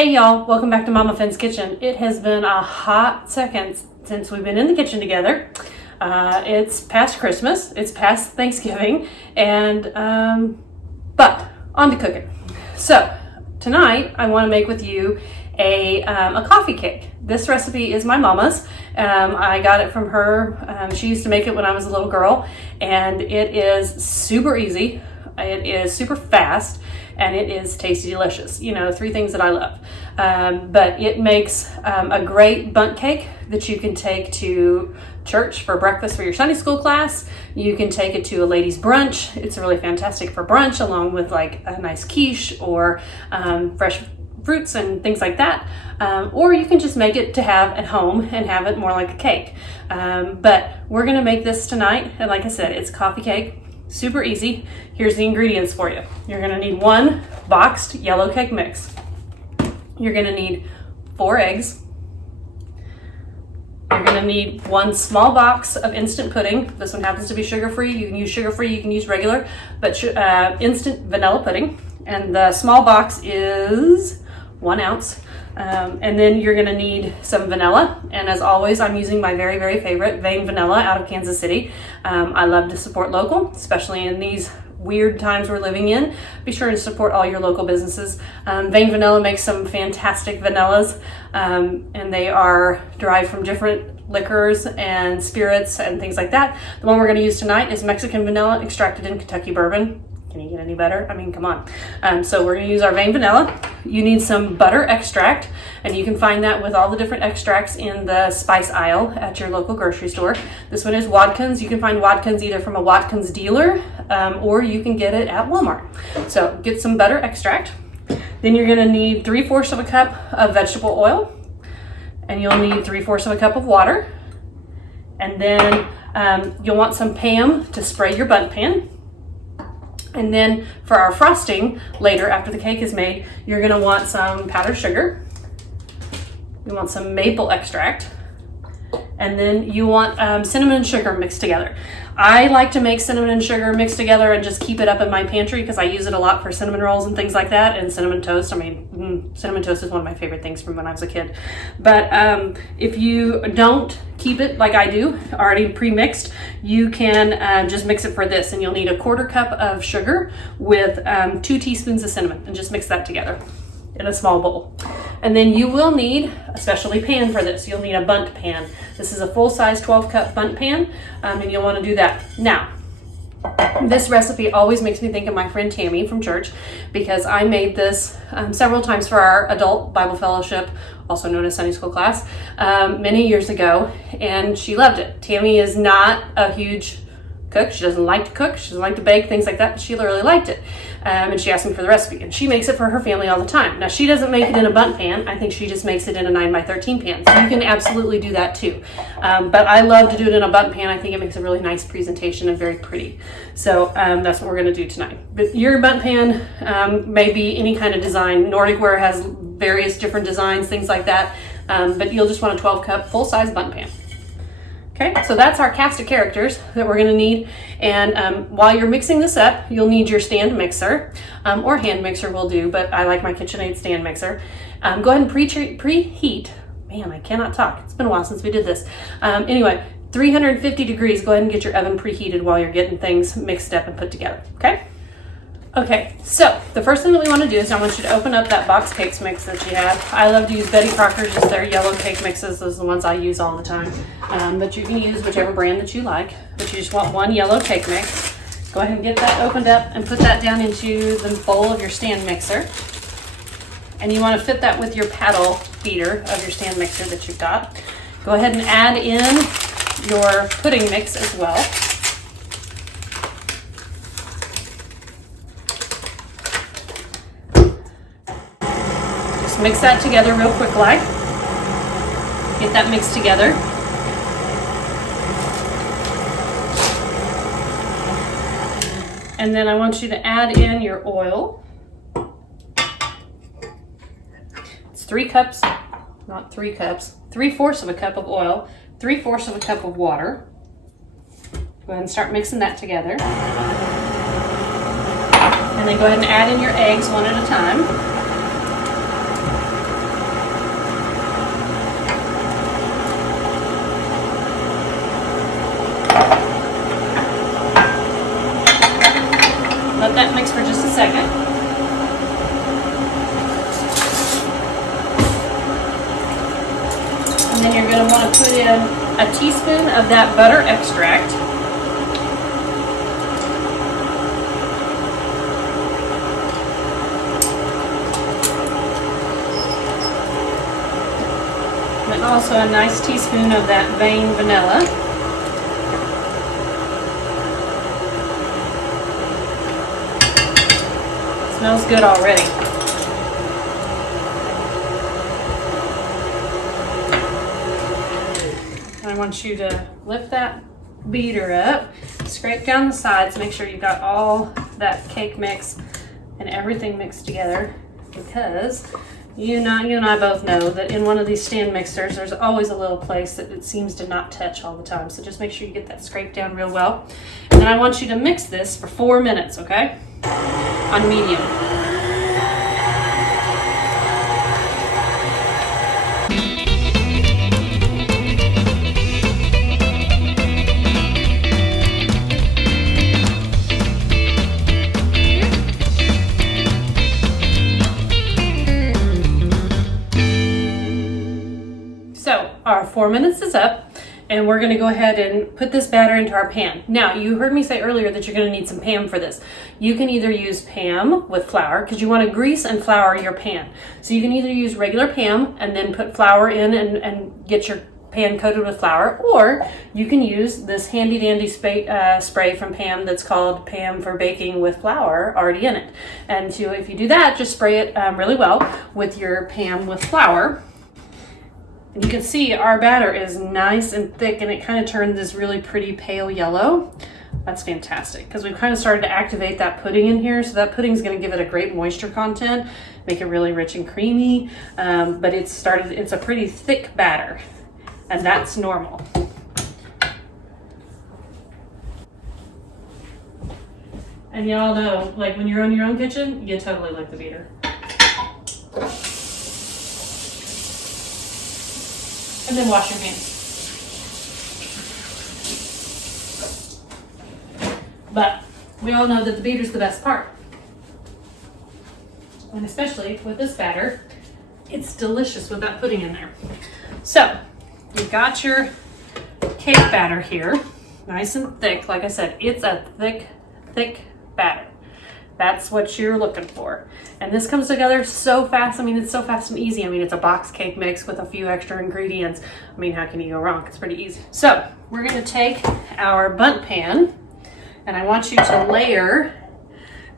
Hey y'all, welcome back to MamaFin's Kitchen. It has been a hot second since we've been in the kitchen together. It's past Christmas, it's past Thanksgiving, and but on to cooking. So tonight I want to make with you a coffee cake. This recipe is my mama's. I got it from her. She used to make it when I was a little girl, and it is super easy. It is super fast, and it is tasty delicious. You know, three things that I love. But it makes a great bundt cake that you can take to church for breakfast for your Sunday school class. You can take it to a ladies' brunch. It's really fantastic for brunch, along with like a nice quiche or fresh fruits and things like that. Or you can just make it to have at home and have it more like a cake. But we're gonna make this tonight, and like I said, it's a coffee cake. Super easy. Here's the ingredients for you. You're gonna need 1 boxed yellow cake mix. You're gonna need 4 eggs. You're gonna need 1 small box of instant pudding. This one happens to be sugar-free. You can use sugar-free, you can use regular, but instant vanilla pudding. And the small box is 1 ounce. And then you're gonna need some vanilla. And as always, I'm using my very, very favorite Vain Vanilla out of Kansas City. I love to support local, especially in these weird times we're living in. Be sure to support all your local businesses. Vain Vanilla makes some fantastic vanillas, and they are derived from different liquors and spirits and things like that. The one we're gonna use tonight is Mexican vanilla extracted in Kentucky bourbon. Can you get any better? I mean, come on. So we're gonna use our Vain Vanilla. You need some butter extract, and you can find that with all the different extracts in the spice aisle at your local grocery store. This one is Watkins. You can find Watkins either from a Watkins dealer, or you can get it at Walmart. So get some butter extract. Then you're gonna need 3/4 of a cup of vegetable oil, and you'll need 3/4 of a cup of water. And then you'll want some Pam to spray your bundt pan. And then for our frosting later after the cake is made, you're gonna want some powdered sugar. You want some maple extract. And then you want cinnamon and sugar mixed together. I like to make cinnamon and sugar mixed together and just keep it up in my pantry because I use it a lot for cinnamon rolls and things like that, and cinnamon toast. I mean, cinnamon toast is one of my favorite things from when I was a kid. But if you don't keep it like I do, already pre-mixed, you can just mix it for this, and you'll need 1/4 cup of sugar with 2 teaspoons of cinnamon, and just mix that together in a small bowl. And then you will need a specialty pan for this. You'll need a bundt pan. This is a full-size 12-cup bundt pan, and you'll want to do that. Now, this recipe always makes me think of my friend Tammy from church, because I made this several times for our adult Bible fellowship, also known as Sunday school class, many years ago, and she loved it. Tammy is not a huge cook. She doesn't like to cook. She doesn't like to bake, things like that, but she really liked it. And she asked me for the recipe, and she makes it for her family all the time. Now, she doesn't make it in a bundt pan. I think she just makes it in a 9x13 pan. So you can absolutely do that too. But I love to do it in a bundt pan. I think it makes a really nice presentation and very pretty. So that's what we're gonna do tonight. But your bundt pan may be any kind of design. Nordic ware has various different designs, things like that. But you'll just want a 12-cup full-size bundt pan. Okay, so that's our cast of characters that we're gonna need. And while you're mixing this up, you'll need your stand mixer, or hand mixer will do, but I like my KitchenAid stand mixer. Go ahead and preheat. Man, I cannot talk. It's been a while since we did this. Anyway, 350 degrees, go ahead and get your oven preheated while you're getting things mixed up and put together, okay? Okay, so the first thing that we want to do is I want you to open up that box cakes mix that you have. I love to use Betty Crocker's, just their yellow cake mixes. Those are the ones I use all the time. But you can use whichever brand that you like. But you just want 1 yellow cake mix. Go ahead and get that opened up and put that down into the bowl of your stand mixer. And you want to fit that with your paddle beater of your stand mixer that you've got. Go ahead and add in your pudding mix as well. Mix that together real quick like. Get that mixed together. And then I want you to add in your oil. It's 3 cups, not 3 cups, 3/4 of a cup of oil, 3/4 of a cup of water. Go ahead and start mixing that together. And then go ahead and add in your eggs one at a time. second. And then you're going to want to put in a teaspoon of that butter extract. And also a nice teaspoon of that vein vanilla. Smells good already. I want you to lift that beater up, scrape down the sides, make sure you got all that cake mix and everything mixed together, because you and I both know that in one of these stand mixers, there's always a little place that it seems to not touch all the time. So just make sure you get that scraped down real well. And then I want you to mix this for 4 minutes, okay? On medium. So our 4 minutes is up. And we're going to go ahead and put this batter into our pan. Now, you heard me say earlier that you're going to need some Pam for this. You can either use Pam with flour, because you want to grease and flour your pan. So you can either use regular Pam and then put flour in and get your pan coated with flour, or you can use this handy dandy spray from Pam that's called Pam for baking with flour already in it. And so if you do that, just spray it really well with your Pam with flour. And you can see our batter is nice and thick, and it kind of turned this really pretty pale yellow. That's fantastic, because we've kind of started to activate that pudding in here. So that pudding is going to give it a great moisture content, make it really rich and creamy. But it's a pretty thick batter, and that's normal. And y'all know, like when you're in your own kitchen, you totally like the beater. And then wash your hands. But we all know that the beater's the best part. And especially with this batter, it's delicious with that pudding in there. So, you've got your cake batter here, nice and thick. Like I said, it's a thick, thick batter. That's what you're looking for. And this comes together so fast. I mean, it's so fast and easy. I mean, it's a box cake mix with a few extra ingredients. I mean, how can you go wrong? It's pretty easy. So we're gonna take our bundt pan, and I want you to layer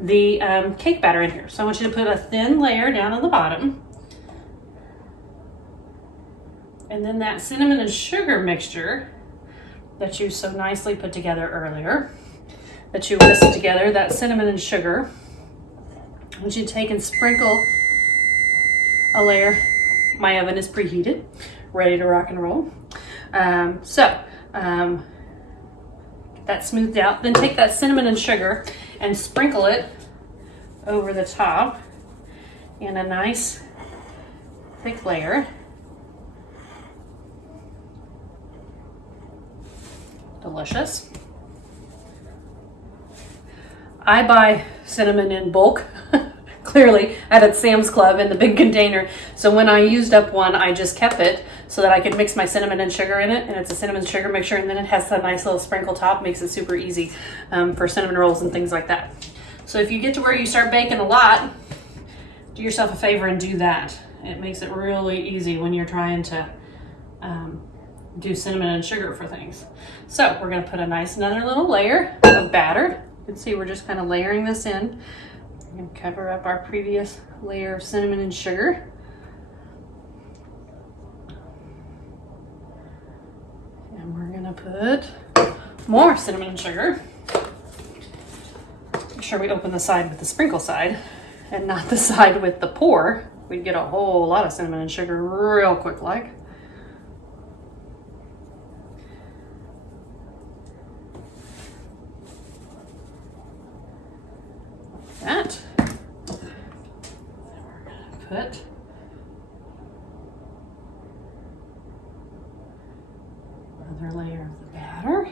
the cake batter in here. So I want you to put a thin layer down on the bottom. And then that cinnamon and sugar mixture that you so nicely put together earlier, that you whisked together, that cinnamon and sugar, I want you to take and sprinkle a layer. My oven is preheated, ready to rock and roll. Get that smoothed out. Then take that cinnamon and sugar and sprinkle it over the top in a nice thick layer. Delicious. I buy cinnamon in bulk, clearly, at Sam's Club in the big container. So when I used up one, I just kept it so that I could mix my cinnamon and sugar in it. And it's a cinnamon sugar mixture, and then it has a nice little sprinkle top, makes it super easy for cinnamon rolls and things like that. So if you get to where you start baking a lot, do yourself a favor and do that. It makes it really easy when you're trying to do cinnamon and sugar for things. So we're gonna put another little layer of batter. You can see we're just kind of layering this in. We're going to cover up our previous layer of cinnamon and sugar. And we're going to put more cinnamon and sugar. Make sure we open the side with the sprinkle side and not the side with the pour. We'd get a whole lot of cinnamon and sugar real quick like. That. Then we're going to put another layer of the batter.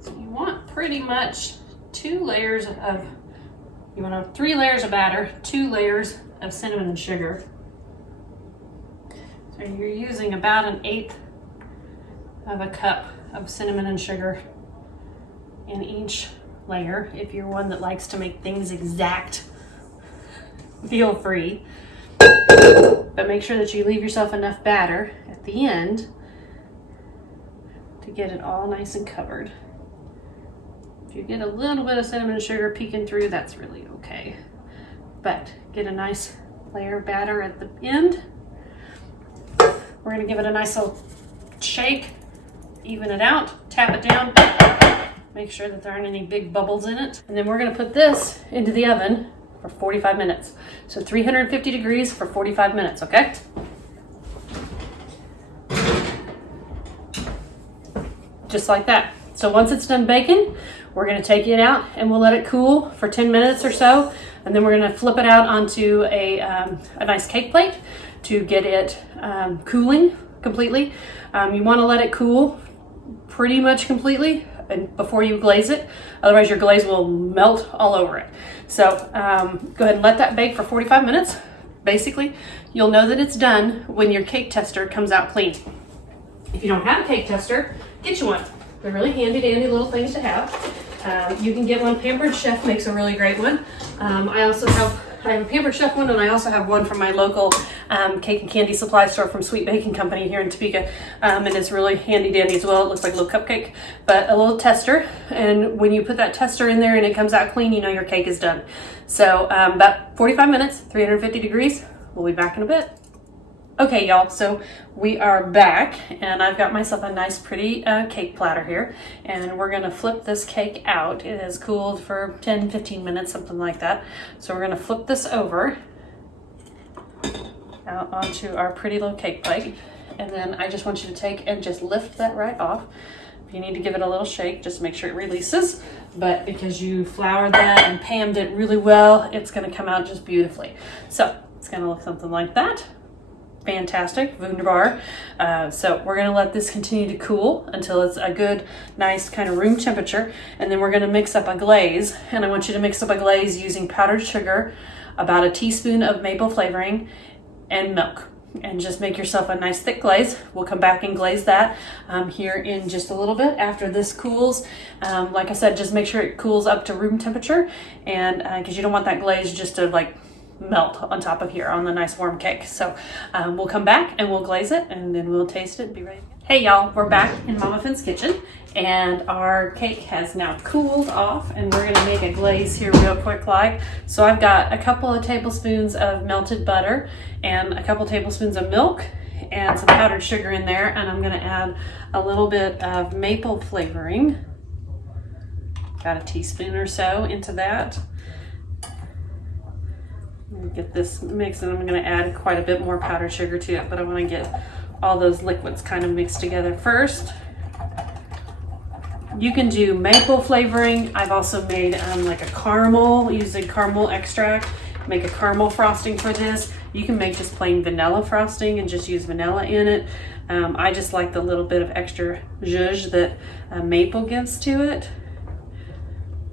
So you want pretty much 2 layers of, you want 3 layers of batter, 2 layers of cinnamon and sugar. So you're using about 1/8 of a cup of cinnamon and sugar in each layer. If you're one that likes to make things exact, feel free. But make sure that you leave yourself enough batter at the end to get it all nice and covered. If you get a little bit of cinnamon and sugar peeking through, that's really okay. But get a nice layer of batter at the end. We're gonna give it a nice little shake, even it out, tap it down, make sure that there aren't any big bubbles in it. And then we're gonna put this into the oven for 45 minutes. So 350 degrees for 45 minutes, okay? Just like that. So once it's done baking, we're gonna take it out and we'll let it cool for 10 minutes or so. And then we're gonna flip it out onto a nice cake plate to get it cooling completely. You wanna let it cool pretty much completely and before you glaze it. Otherwise your glaze will melt all over it. So go ahead and let that bake for 45 minutes. Basically, you'll know that it's done when your cake tester comes out clean. If you don't have a cake tester, get you one. They're really handy dandy little things to have. You can get one. Pampered Chef makes a really great one. I have a Pampered Chef one, and I also have one from my local cake and candy supply store from Sweet Baking Company here in Topeka. And it's really handy dandy as well. It looks like a little cupcake, but a little tester. And when you put that tester in there and it comes out clean, you know your cake is done. So about 45 minutes, 350 degrees. We'll be back in a bit. Okay, y'all, so we are back, and I've got myself a nice pretty cake platter here, and we're gonna flip this cake out. It has cooled for 10-15 minutes, something like that. So we're gonna flip this over out onto our pretty little cake plate, and then I just want you to take and just lift that right off. If you need to give it a little shake, just make sure it releases, but because you floured that and pammed it really well, it's gonna come out just beautifully. So it's gonna look something like that. Fantastic, wunderbar. So we're gonna let this continue to cool until it's a good, nice kind of room temperature, and then we're gonna mix up a glaze. And I want you to mix up a glaze using powdered sugar, about a teaspoon of maple flavoring, and milk. And just make yourself a nice thick glaze. We'll come back and glaze that here in just a little bit after this cools. Like I said, just make sure it cools up to room temperature, and because you don't want that glaze just to like melt on top of here on the nice warm cake. So we'll come back and we'll glaze it, and then we'll taste it and be ready. Hey y'all, we're back in MamaFin's kitchen, and our cake has now cooled off, and we're gonna make a glaze here real quick like. So I've got a couple of tablespoons of melted butter and a couple tablespoons of milk and some powdered sugar in there, and I'm gonna add a little bit of maple flavoring, about a teaspoon or so into that. Get this mixed, and I'm going to add quite a bit more powdered sugar to it, but I want to get all those liquids kind of mixed together first. You can do maple flavoring. I've also made like a caramel, using caramel extract, make a caramel frosting for this. You can make just plain vanilla frosting and just use vanilla in it. I just like the little bit of extra zhuzh that maple gives to it.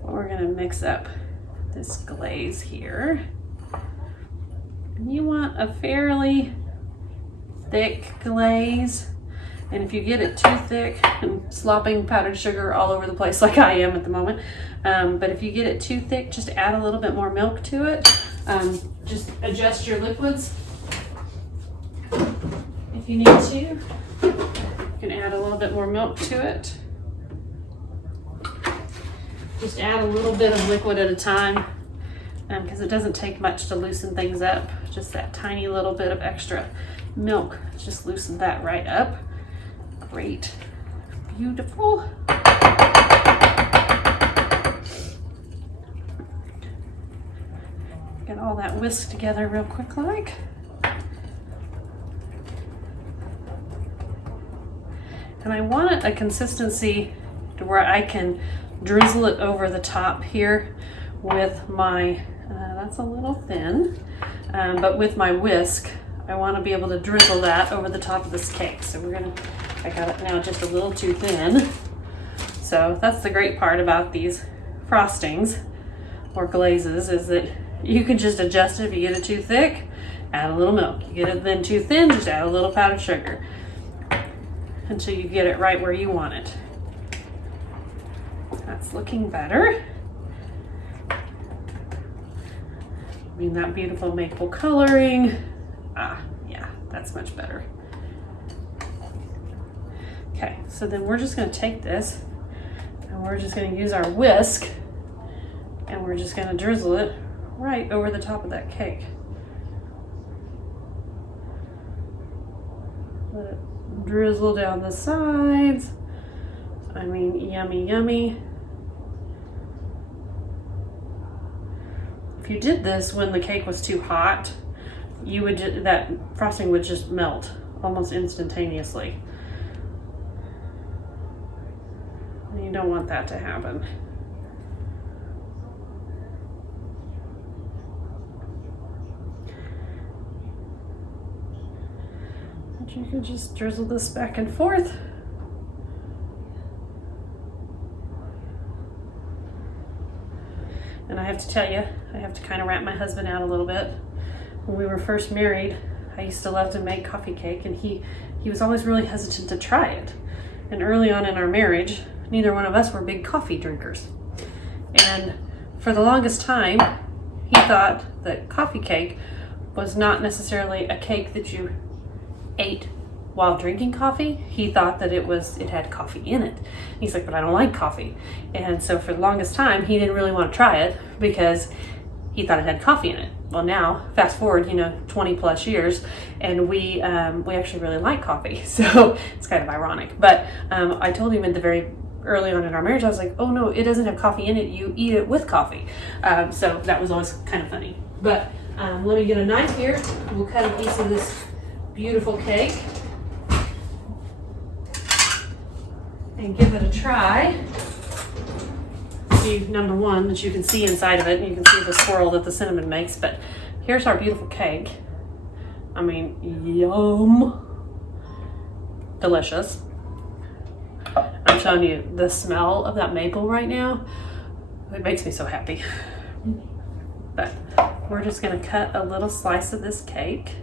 We're going to mix up this glaze here. You want a fairly thick glaze, and if you get it too thick, I'm slopping powdered sugar all over the place like I am at the moment, but if you get it too thick, just add a little bit more milk to it. Just adjust your liquids if you need to. You can add a little bit more milk to it. Just add a little bit of liquid at a time, because it doesn't take much to loosen things up. Just that tiny little bit of extra milk, just loosen that right up. Great, beautiful. Get all that whisked together real quick like. And I want it a consistency to where I can drizzle it over the top here with my, that's a little thin, but with my whisk, I want to be able to drizzle that over the top of this cake. So I got it now just a little too thin. So that's the great part about these frostings or glazes, is that you can just adjust it. If you get it too thick, add a little milk. You get it then too thin, just add a little powdered sugar until you get it right where you want it. That's looking better. I mean, that beautiful maple coloring. Yeah, that's much better. Okay, so then we're just gonna take this and we're just gonna use our whisk and we're just gonna drizzle it right over the top of that cake. Let it drizzle down the sides. I mean, yummy, yummy. If you did this when the cake was too hot, you would that frosting would just melt almost instantaneously. You don't want that to happen. But you can just drizzle this back and forth. And I have to tell you, I have to kind of rat my husband out a little bit. When we were first married, I used to love to make coffee cake, and he was always really hesitant to try it. And early on in our marriage, neither one of us were big coffee drinkers. And for the longest time, he thought that coffee cake was not necessarily a cake that you ate while drinking coffee. He thought that it had coffee in it. He's like, but I don't like coffee. And so for the longest time, he didn't really want to try it because he thought it had coffee in it. Well, now, fast forward, 20 plus years, and we actually really like coffee. So it's kind of ironic. But I told him at the very early on in our marriage, I was like, oh no, it doesn't have coffee in it. You eat it with coffee. So that was always kind of funny. But let me get a knife here. We'll cut a piece of this beautiful cake and give it a try. See, number one, that you can see inside of it, and you can see the swirl that the cinnamon makes. But here's our beautiful cake. I mean, yum. Delicious. I'm telling you, the smell of that maple right now, it makes me so happy. But we're just gonna cut a little slice of this cake.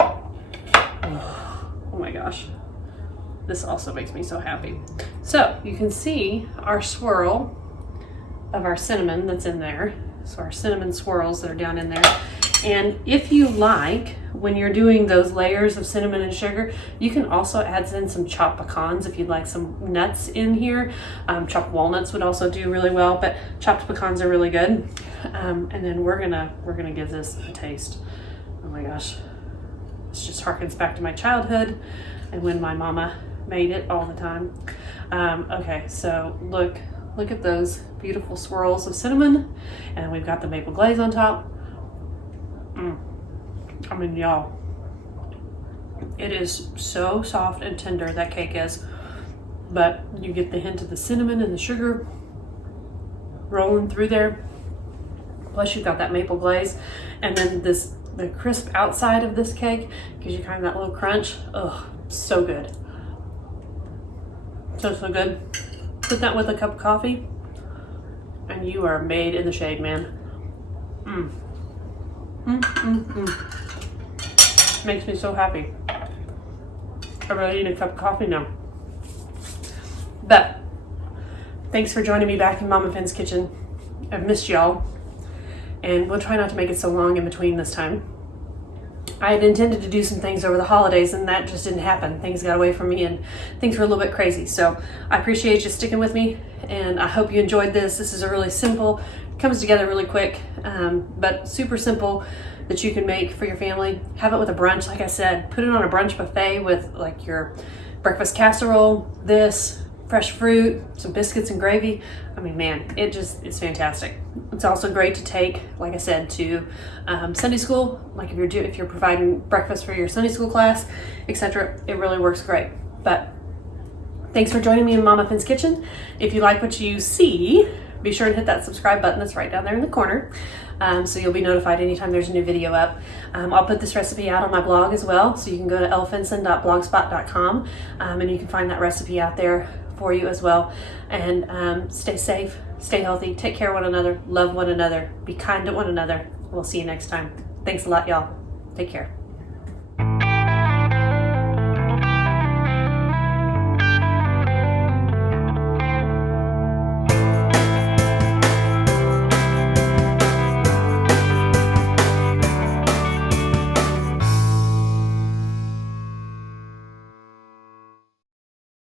Oh my gosh. This also makes me so happy. So you can see our swirl of our cinnamon that's in there. So our cinnamon swirls that are down in there. And if you like, when you're doing those layers of cinnamon and sugar, you can also add in some chopped pecans if you'd like some nuts in here. Chopped walnuts would also do really well, but chopped pecans are really good. And then we're gonna give this a taste. Oh my gosh, this just harkens back to my childhood and when my mama made it all the time. Okay, so look at those beautiful swirls of cinnamon, and we've got the maple glaze on top. I mean, y'all, it is so soft and tender, that cake is, but you get the hint of the cinnamon and the sugar rolling through there. Plus you've got that maple glaze, and then the crisp outside of this cake gives you kind of that little crunch. Oh, so good. So good. Put that with a cup of coffee and you are made in the shade, man. Makes me so happy. I really need a cup of coffee now. But thanks for joining me back in MamaFin's kitchen. I've missed y'all, and we'll try not to make it so long in between this time. I had intended to do some things over the holidays, and that just didn't happen. Things got away from me, and things were a little bit crazy. So I appreciate you sticking with me, and I hope you enjoyed this. This is a really simple, comes together really quick, but super simple that you can make for your family. Have it with a brunch, like I said. Put it on a brunch buffet with like your breakfast casserole, this, fresh fruit, some biscuits and gravy. I mean, man, it's fantastic. It's also great to take, like I said, to Sunday school. Like if you're providing breakfast for your Sunday school class, etc. It really works great. But thanks for joining me in MamaFin's kitchen. If you like what you see, be sure to hit that subscribe button that's right down there in the corner, so you'll be notified anytime there's a new video up. I'll put this recipe out on my blog as well, so you can go to elfinson.blogspot.com, and you can find that recipe out there for you as well. And stay safe, stay healthy, take care of one another, love one another, be kind to one another. We'll see you next time. Thanks a lot, y'all. Take care.